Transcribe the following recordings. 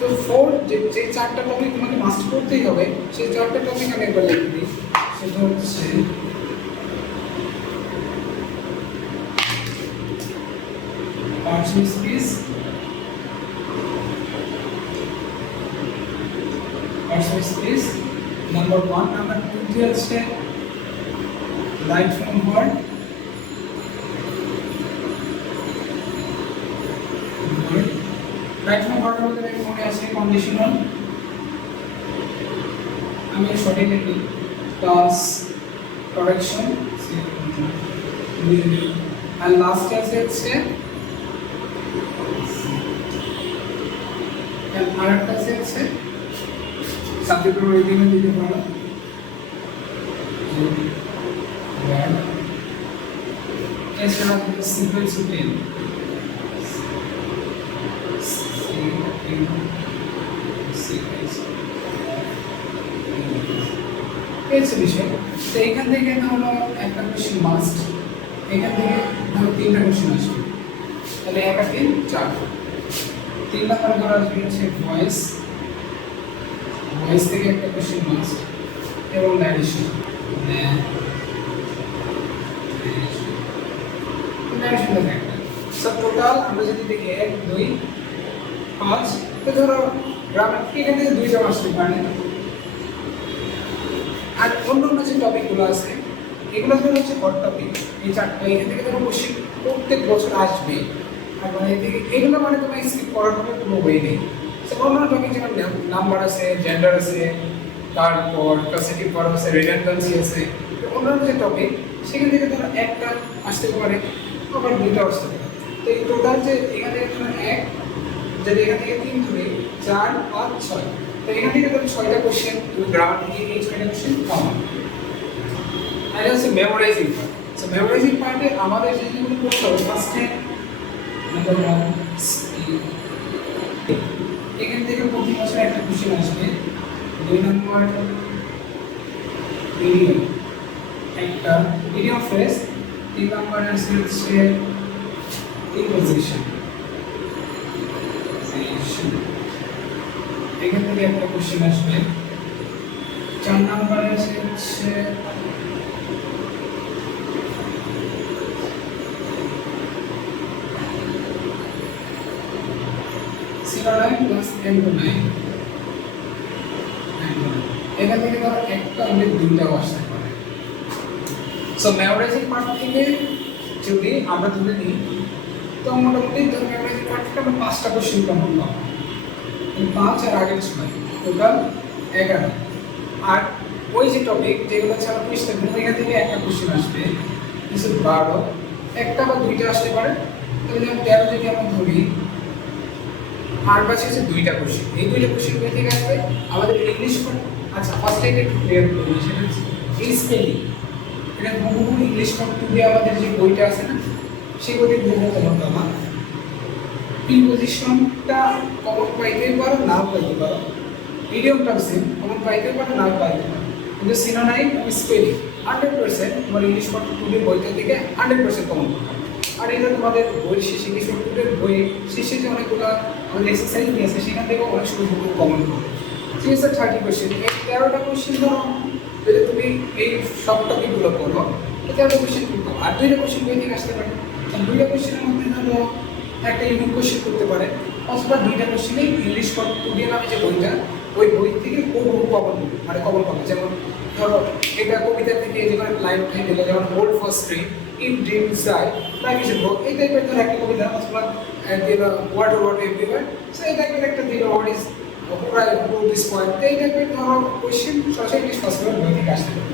তো ফোর যে চারটা টপিক তোমাকে মাস্টার করতেই হবে, সেই চারটা টপিক আমি একবার লিখে দিই। সেটা হচ্ছে পার্টস স্পিচ, নাম্বার 1, নাম্বার 2 হচ্ছে write from word, write from word বলতে আমি মনে আছে কন্ডিশনাল, আমি সঠিক লিখি, প্লাস কারেকশন, আর লাস্ট হচ্ছে আরেকটা হচ্ছে সাবজেক্টের ওরিজিনে দিতে পারো, এছাড়া সিকোয়েন্স রুটিন, এসে বিষয়। তো এখান থেকে ধরো একটা কোশ্চেন মাস্ট, এখান থেকে ধরো 3টা কোশ্চেন আসবে, তাহলে 1 আর 3 4। 3 নাম্বার ধরো আসবে হচ্ছে ভয়েস থেকে একটা কোশ্চেন মাস্ট এবং ন্যারেশন একটা। সব টোটাল আমরা যদি দেখি 1 2 5, তো ধরো গ্রামার এখান থেকে 2টা আসতে পারে। আর অন্য যে টপিকগুলো আছে এগুলো ধরো হচ্ছে হট টপিক, এই চারটা এখান থেকে ধরো কোশ্চেন প্রত্যেক বছর আসবে। আর মানে এগুলো মানে তোমার স্কিপ করার কোনো ওয়ে নেই। অন্য টপিক যেমন নাম্বার আছে, জেন্ডার আছে, তারপর ক্লাসিফিক ভার্ব আছে, রিডান্ডেন্সি আছে, অন্যান্য যে টপিক সেখান থেকে ধরো একটা আসতে পারে, আবার 2টা আসতে পারে। তো এই টোটাল যে এখানে 1, যদি এখান থেকে 3 ধরে 4 5 6, তো এখান থেকে ধরো 6টা কোশ্চেন গ্রামার থেকে এই 6টা কোশ্চেন কমন। আর হচ্ছে মেমোরাইজিং পার্ট। সো মেমোরাইজিং পার্টে আমাদের যেগুলো করতে হবে, ফার্স্টে নাম্বার 1 এখান থেকে প্রতি বছর একটা কোশ্চেন আসবে। 2 নম্বর ইডিয়ম, একটা ইডিয়ম ফ্রেজ। 3 নম্বর হচ্ছে প্রিপোজিশন, এখান থেকে একটা কোশ্চেন আসবে। 4 নম্বর হচ্ছে সিনোনিম প্লাস অ্যান্টোনিম। এখান থেকে ধরো একটা হলে 2টাও আসতে পারে। সো মেমোরাইজিং পার্ট থেকে যদি আমরা ধরে নিই, তো মোটামুটি ধরো মেমোরাইজিং পার্ট থেকে আমরা 5টা কোশ্চেন কমন পাবো। 5 আর আগের 6, টোটাল 11। আর ওই যে টপিক যেগুলো ছাড়া কোশ্চেন, এখান থেকে একটা কোশ্চেন আসবে, কিছু 12, একটা বা 2টা আসতে পারে। তাহলে যেমন 13 যদি আমরা ধরি, আর পাশে আছে 2টা কোশ্চেন। এই 2টা কোশ্চেন কোথা থেকে আসবে? আমাদের ইংলিশ পার্ট। আচ্ছা, ফার্স্ট টাইম একটু ক্লিয়ার করব, সেটা হচ্ছে এই স্পেলিং। এটা বহু ইংলিশ পার্ট থেকে আমাদের যে বইটা আছে না, সেই বইতে বহু কমন পাবা। প্রিপোজিশনটা কমন পাইতে পারো, নাও পাইতে পারো। ইডিয়মটা সেম, কমন পাইতে পারো, নাও পাইতে পারো। কিন্তু সিনোনাইম এবং স্পেলিং 100% তোমার ইংলিশ পার্ট থেকে বইটা থেকে 100% কমন পাবে। আর এটা তোমাদের বই শেষে ইংলিশ পার্টের বই শেষে যে অনেকগুলো আমাদের এক্সারসাইজ নিয়েছে, সেখান থেকেও অনেক সুন্দর কমন পাবে। ঠিক আছে, 30 কোশ্চেন। এই 13টা কোশ্চেন ধরো যদি তুমি এই সব টপিকগুলো পড়ো, তো 13টা কোশ্চেন তুমি পাবো। আর 2টা কোশ্চেন বই থেকে আসতে পারে। 2টা কোশ্চেনের মধ্যে ধরো একটা ইউনিক কোশ্চেন করতে পারে, অথবা 2টা কোশ্চেনে ইংলিশ পার্ট টুডে নামে যে বইটা, ওই বই থেকে বহু কমন মানে কমন পাবে। যেমন ধরো এটা কবিতা থেকে যেখানে লাইন উঠে দিলে, যেমন hold for street, in dreams die, life is a book, এই টাইপের ধরো একটা কবিতা, অথবা দিল ওয়ার্ড এভরিওয়্যার। সো এই টাইপের একটা দিল হোয়াট ইজ দিস পয়েন্ট, এই টাইপের ধরো কোশ্চেন সরাসরি ইংলিশ ফার্স্ট পেপার বই থেকে আসতে পারে।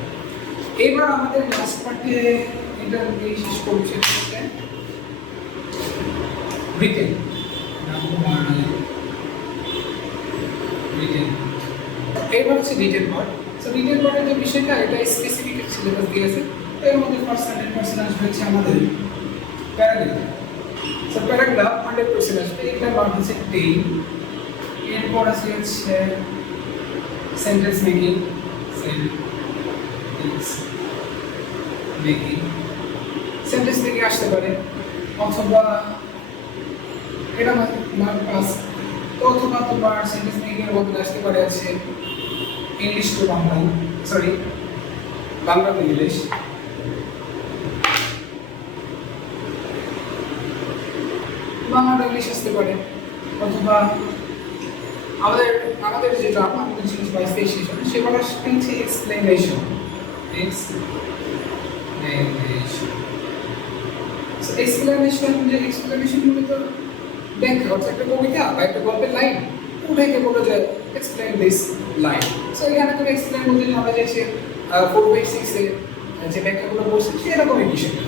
এবার আমাদের লাস্ট পার্টে এটা শেষ করবো, সেটা হচ্ছে রিটেন। এবার হচ্ছে রিটেন পার্ট। সো রিটেন পার্টের যে বিষয়টা, এটা স্পেসিফিক সিলেবাস দিয়েছে। এর মধ্যে 100% আসবে হচ্ছে আমাদের প্যারাগ্রাফ। সো প্যারাগ্রাফ 100% আসবে, এটার মান হচ্ছে 10। এরপর আছে হচ্ছে সেন্টেন্স মেকিং, সেন্টেন্স মেকিং আসতে পারে, অথবা এটা মান 5। তো অথবা তোমার সেন্টেন্স মেকিং এর মধ্যে আসতে পারে আছে English to Bangla, sorry Bangla to English, Bangla to English আসতে পারে, অথবা আমাদের আমাদের যেটা আমাদের জিনিস বা স্পেশাল সেগুলো হচ্ছে এক্সপ্লেনেশন। এক্সপ্লেনেশন যে এক্সপ্লেনেশন মূলত ব্যাখ্যা, অর্থাৎ একটা কবিতা বা একটা গল্পের লাইন উঠাইকে বলো যে এক্সপ্লেন দিস লাইন। সো এখানে তুমি এক্সপ্লেন বলতে আমরা যে 4/6 যে ব্যাখ্যাগুলো বলছি সেরকমই বিষয়টা।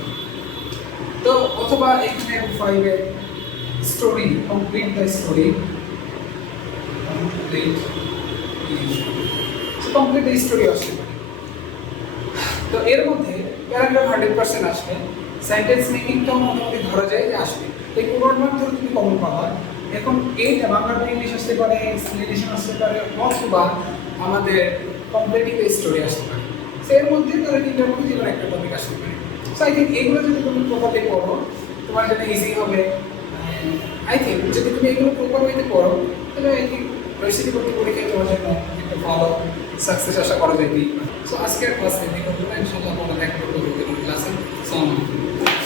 তো অথবা এখানে 5 এর story, complete the story, complete the story আসছে। তো এর মধ্যে প্যারাগ্রাফ 100% আসবে, সেন্টেন্স মেকিংটাও মোটামুটি ধরা যায় যে আসবে। এই পুরোর মধ্যে তুমি কমন পাবা। এখন এইটা বাংলা টু ইংলিশ আসতে পারে, এক্সপ্লেনেশন আসতে পারে, অথবা আমাদের কমপ্লিটিং দ্য স্টোরি আসতে পারে। সো এর মধ্যে তারা তিনটার মধ্যে যে কোনো একটা টপিক আসতে পারে। সো আই থিঙ্ক এগুলো যদি তুমি প্রপারলি পড়ো তোমার জন্য ইজি হবে। আই থিঙ্ক যদি তুমি এগুলো প্রপার ওয়েতে পড়ো তাহলে আই থিঙ্ক রেসিপি করতে পরীক্ষায় তোমার জন্য একটা ভালো সাকসেস আশা করা যায়। সো আজকের ক্লাসে দেখো ইনশাআল্লাহ আমরা দেখা করবো ক্লাসে। আসসালামু আলাইকুম।